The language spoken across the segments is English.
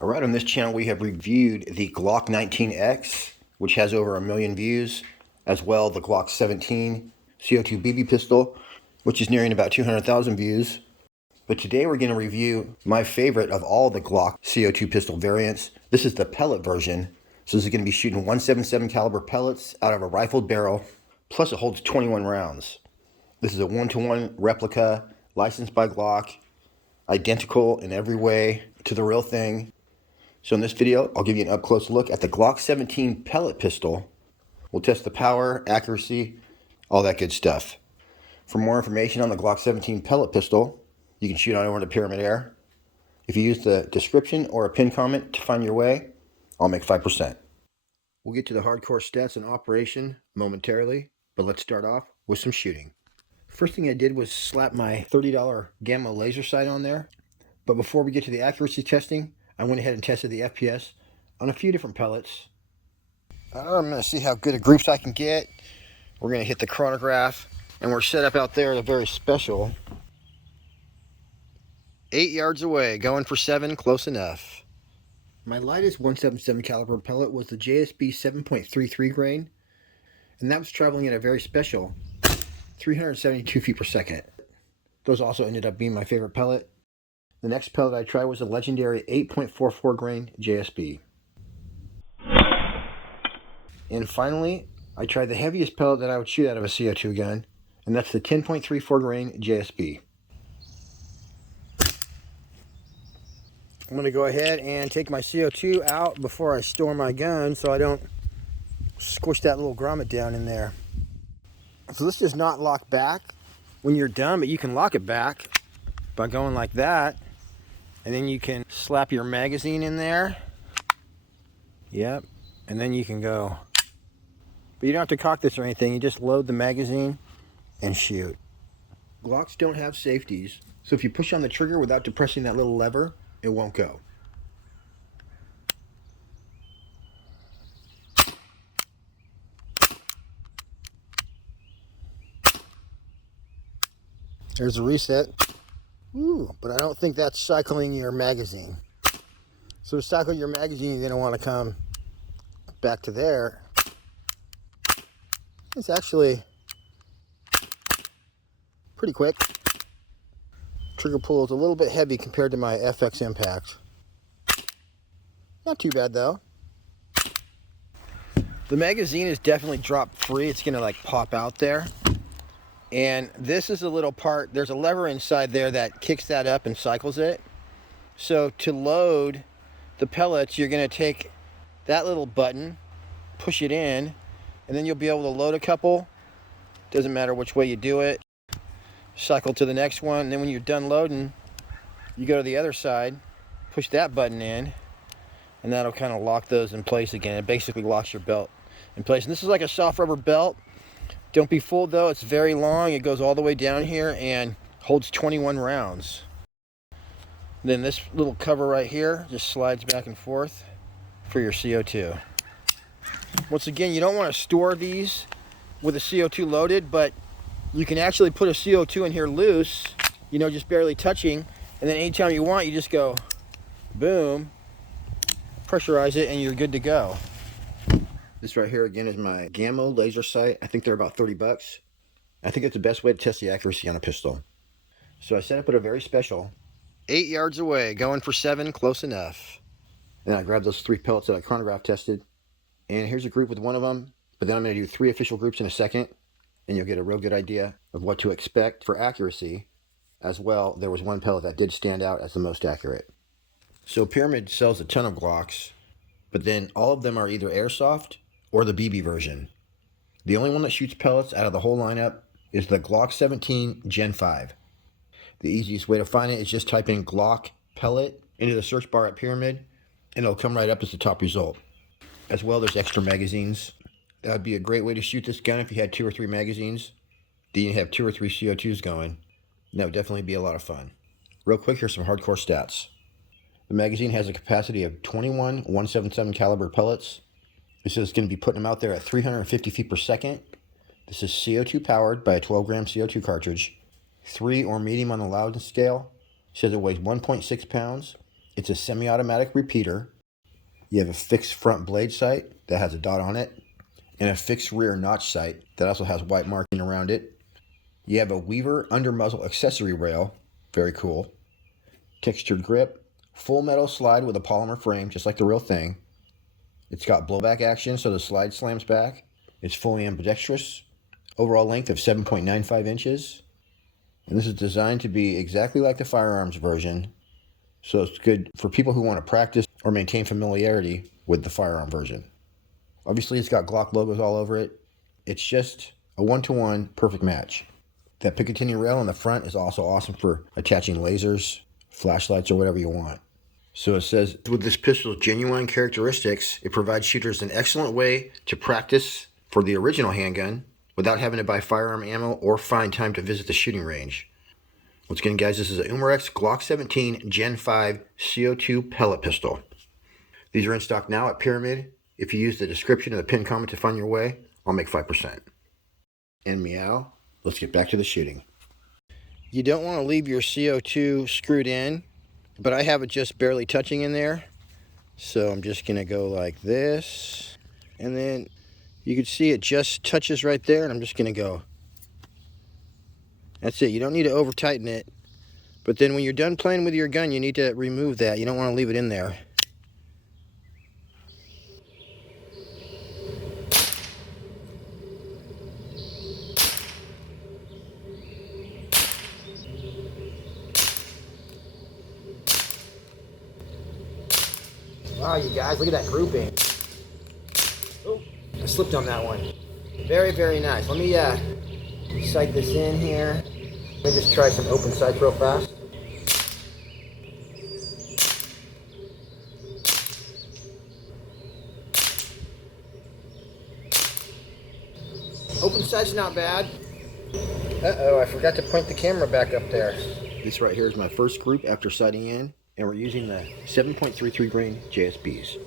Alright, on this channel we have reviewed the Glock 19X, which has over 1 million views, as well the Glock 17 CO2 BB pistol, which is nearing about 200,000 views. But today we're going to review my favorite of all the Glock CO2 pistol variants. This is the pellet version. So this is going to be shooting 177 caliber pellets out of a rifled barrel, plus it holds 21 rounds. This is a 1-to-1 replica, licensed by Glock, identical in every way to the real thing. So in this video, I'll give you an up-close look at the Glock 17 pellet pistol. We'll test the power, accuracy, all that good stuff. For more information on the Glock 17 pellet pistol, you can shoot on over to Pyramid Air. If you use the description or a pinned comment to find your way, I'll make 5%. We'll get to the hardcore stats and operation momentarily, but let's start off with some shooting. First thing I did was slap my $30 Gamma laser sight on there. But before we get to the accuracy testing, I went ahead and tested the FPS on a few different pellets. I'm going to see how good a groups I can get. We're going to hit the chronograph, and we're set up out there at a very special 8 yards away, going for 7, close enough. My lightest 177 caliber pellet was the JSB 7.33 grain, and that was traveling at a very special 372 feet per second. Those also ended up being my favorite pellet. The next pellet I tried was a legendary 8.44 grain JSB. And finally, I tried the heaviest pellet that I would shoot out of a CO2 gun, and that's the 10.34 grain JSB. I'm going to go ahead and take my CO2 out before I store my gun so I don't squish that little grommet down in there. So this does not lock back when you're done, but you can lock it back by going like that. And then you can slap your magazine in there. Yep. And then you can go. But you don't have to cock this or anything. You just load the magazine and shoot. Glocks don't have safeties, so if you push on the trigger without depressing that little lever, it won't go. There's a reset. Ooh, but I don't think that's cycling your magazine. So to cycle your magazine, you're going to want to come back to there. It's actually pretty quick. Trigger pull is a little bit heavy compared to my FX Impact. Not too bad though. The magazine is definitely drop free. It's going to like pop out there. And this is a little part, there's a lever inside there that kicks that up and cycles it. So to load the pellets, you're going to take that little button, push it in, and then you'll be able to load a couple. Doesn't matter which way you do it. Cycle to the next one, and then when you're done loading, you go to the other side, push that button in, and that'll kind of lock those in place again. It basically locks your belt in place. And this is like a soft rubber belt. Don't be fooled though, it's very long. It goes all the way down here and holds 21 rounds. Then this little cover right here just slides back and forth for your CO2. Once again, you don't want to store these with a CO2 loaded, but you can actually put a CO2 in here loose, you know, just barely touching, and then anytime you want, you just go boom, pressurize it, and you're good to go. This right here again is my Gamma laser sight. I think they're about 30 bucks. I think it's the best way to test the accuracy on a pistol. So I set up at a very special 8 yards away, going for 7, close enough. Then I grabbed those 3 pellets that I chronograph tested. And here's a group with one of them, but then I'm going to do 3 official groups in a second, and you'll get a real good idea of what to expect for accuracy. As well, there was one pellet that did stand out as the most accurate. So Pyramid sells a ton of Glocks, but then all of them are either airsoft or the BB version. The only one that shoots pellets out of the whole lineup is the Glock 17 Gen 5. The easiest way to find it is just type in GLOCK Pellet into the search bar at Pyramid, and it'll come right up as the top result. As well, there's extra magazines. That would be a great way to shoot this gun if you had 2 or 3 magazines. Then you have 2 or 3 CO2s going. That would definitely be a lot of fun. Real quick, here's some hardcore stats. The magazine has a capacity of 21 177 caliber pellets. This is going to be putting them out there at 350 feet per second. This is CO2 powered by a 12-gram CO2 cartridge. 3 or medium on the loudness scale. It says it weighs 1.6 pounds It's a semi-automatic repeater. You have a fixed front blade sight that has a dot on it, and a fixed rear notch sight that also has white marking around it. You have a Weaver under muzzle accessory rail, very cool. Textured grip, full metal slide with a polymer frame, just like the real thing. It's got blowback action, so the slide slams back. It's fully ambidextrous. Overall length of 7.95 inches. And this is designed to be exactly like the firearms version, so it's good for people who want to practice or maintain familiarity with the firearm version. Obviously, it's got Glock logos all over it. It's just a one-to-one perfect match. That Picatinny rail on the front is also awesome for attaching lasers, flashlights, or whatever you want. So it says, with this pistol's genuine characteristics, it provides shooters an excellent way to practice for the original handgun without having to buy firearm ammo or find time to visit the shooting range. Once again, guys, this is a Umarex Glock 17 Gen 5 CO2 pellet pistol. These are in stock now at Pyramid. If you use the description of the pinned comment to find your way, I'll make 5%. And meow, let's get back to the shooting. You don't want to leave your CO2 screwed in, but I have it just barely touching in there. So I'm just going to go like this. And then you can see it just touches right there, and I'm just going to go. That's it. You don't need to over tighten it. But then when you're done playing with your gun, you need to remove that. You don't want to leave it in there. Wow, you guys, look at that grouping. Oh, I slipped on that one. Very, very nice. Let me sight this in here. Let me just try some open sights real fast. Open sight's not bad. Uh-oh, I forgot to point the camera back up there. This right here is my first group after sighting in, and we're using the 7.33 grain JSBs.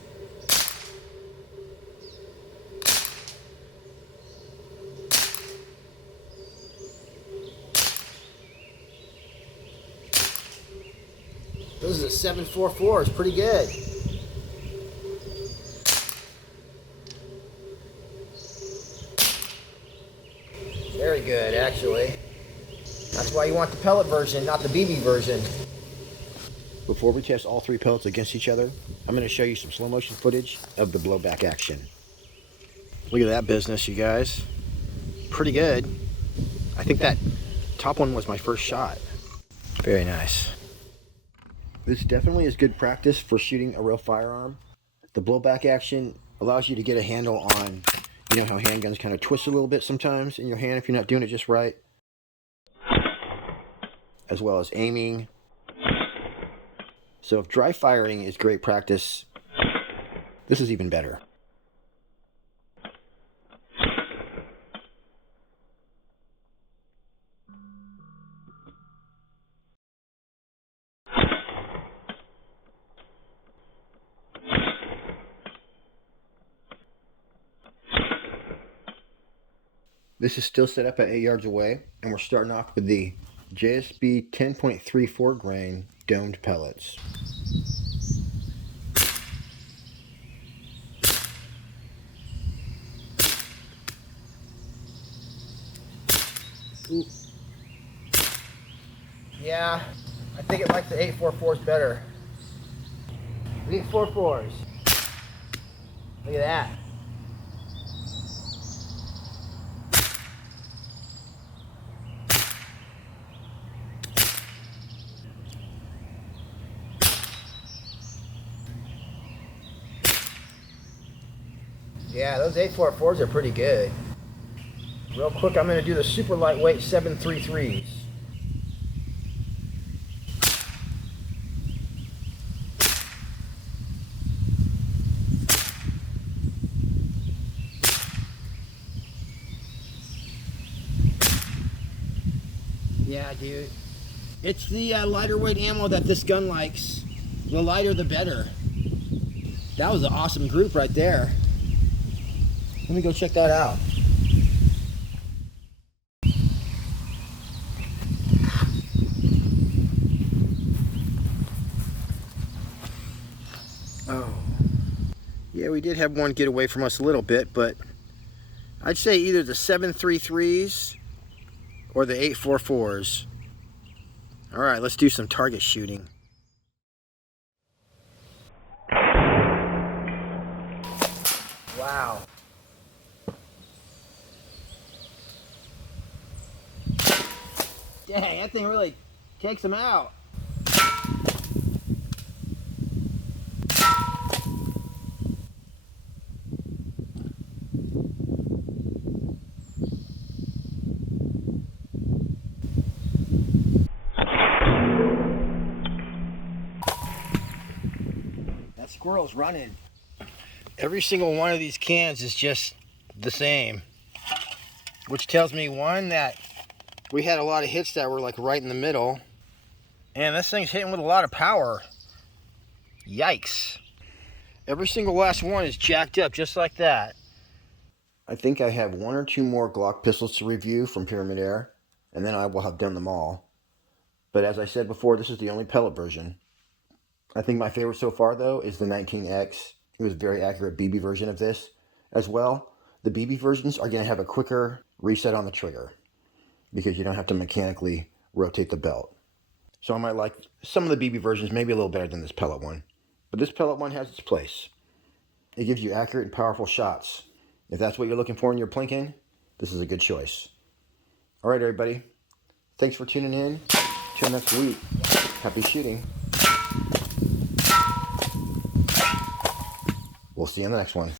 This is a 744, it's pretty good. Very good, actually. That's why you want the pellet version, not the BB version. Before we test all three pellets against each other, I'm going to show you some slow motion footage of the blowback action. Look at that business, you guys. Pretty good. I think that top one was my first shot. Very nice. This definitely is good practice for shooting a real firearm. The blowback action allows you to get a handle on, you know how handguns kind of twist a little bit sometimes in your hand if you're not doing it just right. As well as aiming. So if dry firing is great practice, this is even better. This is still set up at 8 yards away, and we're starting off with the JSB 10.34 grain domed pellets. Ooh. Yeah, I think it likes the 844s better. 844s. Look at that. Yeah, those 844s are pretty good. Real quick, I'm going to do the super lightweight 733s. Yeah, dude. It's the lighter weight ammo that this gun likes. The lighter, the better. That was an awesome group right there. Let me go check that out. Oh. Yeah, we did have one get away from us a little bit, but I'd say either the 7.33s or the 8.44s. All right, let's do some target shooting. Wow. Dang, that thing really takes them out. That squirrel's running. Every single one of these cans is just the same, which tells me, one, that we had a lot of hits that were like right in the middle, and this thing's hitting with a lot of power. Yikes. Every single last one is jacked up just like that. I think I have one or two more Glock pistols to review from Pyramid Air, and then I will have done them all. But as I said before, this is the only pellet version. I think my favorite so far, though, is the 19X. It was a very accurate BB version of this as well. The BB versions are going to have a quicker reset on the trigger because you don't have to mechanically rotate the belt. So I might like some of the BB versions maybe a little better than this pellet one. But this pellet one has its place. It gives you accurate and powerful shots. If that's what you're looking for in your plinking, this is a good choice. All right, everybody. Thanks for tuning in. Till next week. Happy shooting. We'll see you in the next one.